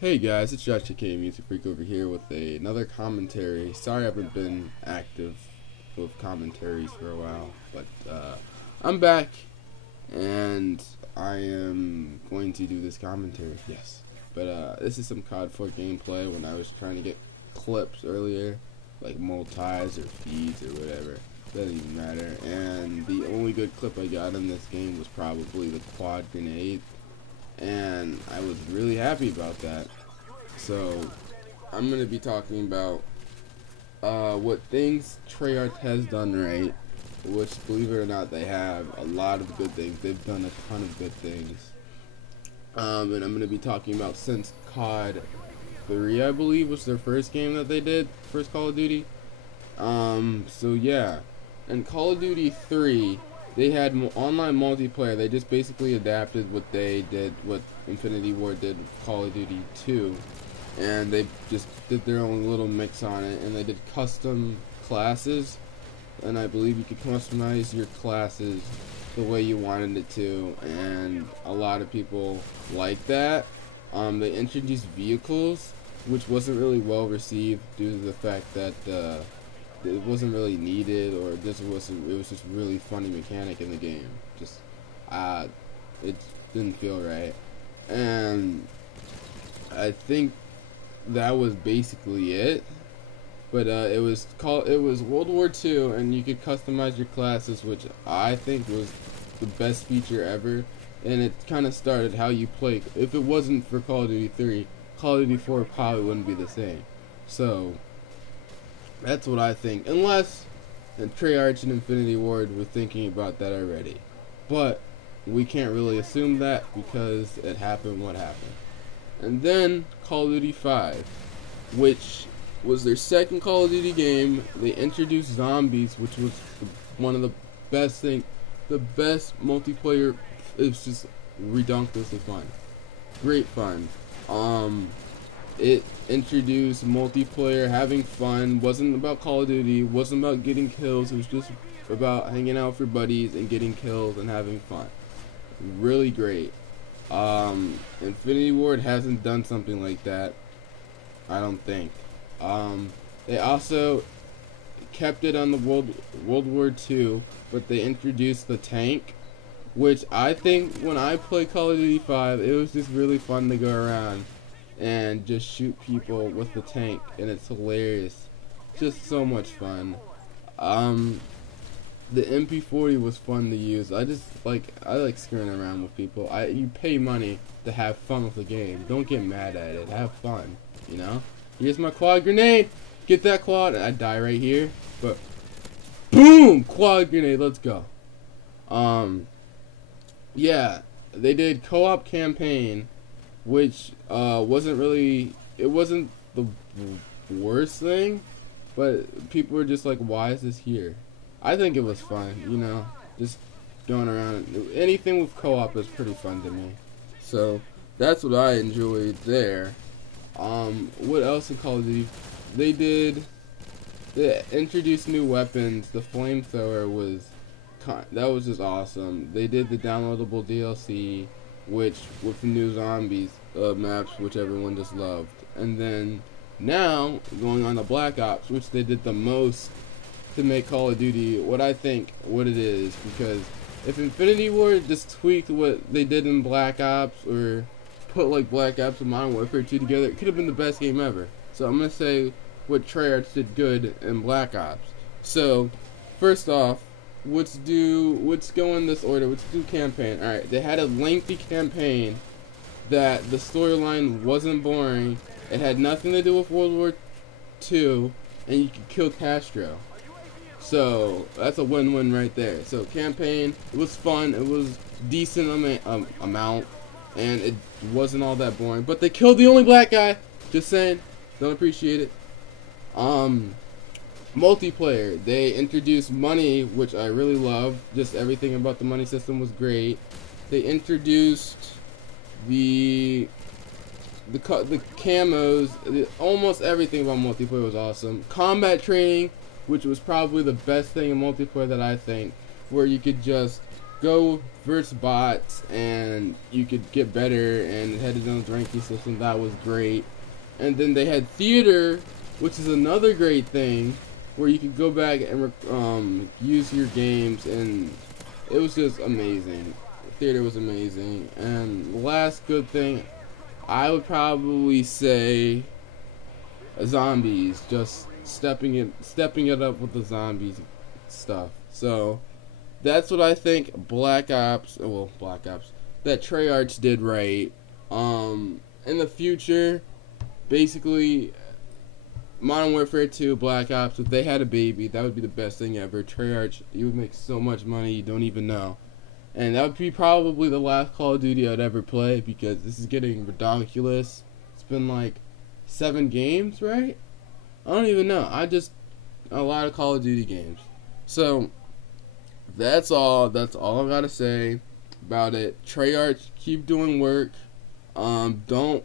Hey guys, it's Josh aka Music Freak over here with another commentary. Sorry I haven't been active with commentaries for a while, but I'm back and I am going to do this commentary, yes. But this is some COD 4 gameplay when I was trying to get clips earlier, like multis or feeds or whatever. Doesn't even matter. And the only good clip I got in this game was probably the quad grenade. And I was really happy about that. So I'm going to be talking about what things Treyarch has done right, which, believe it or not, they have a lot of good things. They've done a ton of good things. And I'm going to be talking about since COD 3, I believe, was their first game that they did, first Call of Duty. So yeah, and Call of Duty 3, they had online multiplayer. They just basically adapted what they did, what Infinity Ward did with Call of Duty 2, and they just did their own little mix on it. And they did custom classes, and I believe you could customize your classes the way you wanted it to, and a lot of people like that. They introduced vehicles, which wasn't really well received due to the fact that it wasn't really needed, or it was just really funny mechanic in the game. Just it didn't feel right, and I think that was basically it. But it was World War II, and you could customize your classes, which I think was the best feature ever. And it kind of started how you play. If it wasn't for Call of Duty 3, Call of Duty 4 probably wouldn't be the same. So that's what I think, unless Treyarch and Infinity Ward were thinking about that already. But we can't really assume that because it happened what happened. And then Call of Duty 5, which was their second Call of Duty game. They introduced zombies, which was one of the best things, the best multiplayer. It's just redonkulously fun, great fun. It introduced multiplayer, having fun. Wasn't about Call of Duty, wasn't about getting kills. It was just about hanging out with your buddies and getting kills and having fun. Really great. Infinity Ward hasn't done something like that, I don't think. They also kept it on the World War II, but they introduced the tank, which I think when I played Call of Duty 5, it was just really fun to go around and just shoot people with the tank, and it's hilarious. Just so much fun. The MP40 was fun to use. I like screwing around with people. You pay money to have fun with the game. Don't get mad at it. Have fun, you know? Here's my quad grenade. Get that quad. I die right here, but boom, quad grenade. Let's go. Yeah, they did co-op campaign, which wasn't really, it wasn't the worst thing, but people were just like, why is this here? I think it was fun, you know, just going around. Anything with co-op is pretty fun to me, so that's what I enjoyed there. What else in Call of Duty? They introduced new weapons. The flamethrower was just awesome. They did the downloadable DLC, which with new zombies maps, which everyone just loved. And then now going on to Black Ops, which they did the most to make Call of Duty what I think what it is. Because if Infinity Ward just tweaked what they did in Black Ops, or put like Black Ops and Modern Warfare 2 together, it could have been the best game ever. So I'm gonna say what Treyarch did good in Black Ops. So first off, let's go in this order. Let's do campaign. Alright, they had a lengthy campaign that the storyline wasn't boring. It had nothing to do with World War II, and you could kill Castro. So that's a win-win right there. So campaign, it was fun. It was decent amount, and it wasn't all that boring. But they killed the only black guy. Just saying, don't appreciate it. Multiplayer, they introduced money, which I really love. Just everything about the money system was great. They introduced the camos. Almost everything about multiplayer was awesome. Combat training, which was probably the best thing in multiplayer that I think, where you could just go versus bots, and you could get better, and it had its own ranking system. That was great. And then they had theater, which is another great thing, where you could go back and use your games, and it was just amazing. Theater was amazing. And the last good thing, I would probably say zombies, just stepping it up with the zombies stuff. So that's what I think Black Ops that Treyarch did right. In the future, basically Modern Warfare 2, Black Ops, if they had a baby, that would be the best thing ever. Treyarch, you would make so much money you don't even know. And that would be probably the last Call of Duty I'd ever play, because this is getting ridiculous. It's been like 7 games, right? I don't even know. A lot of Call of Duty games. So that's all I gotta say about it. Treyarch, keep doing work. Don't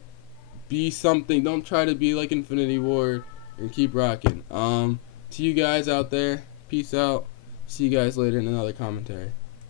try to be like Infinity Ward, and keep rocking. To you guys out there, peace out. See you guys later in another commentary.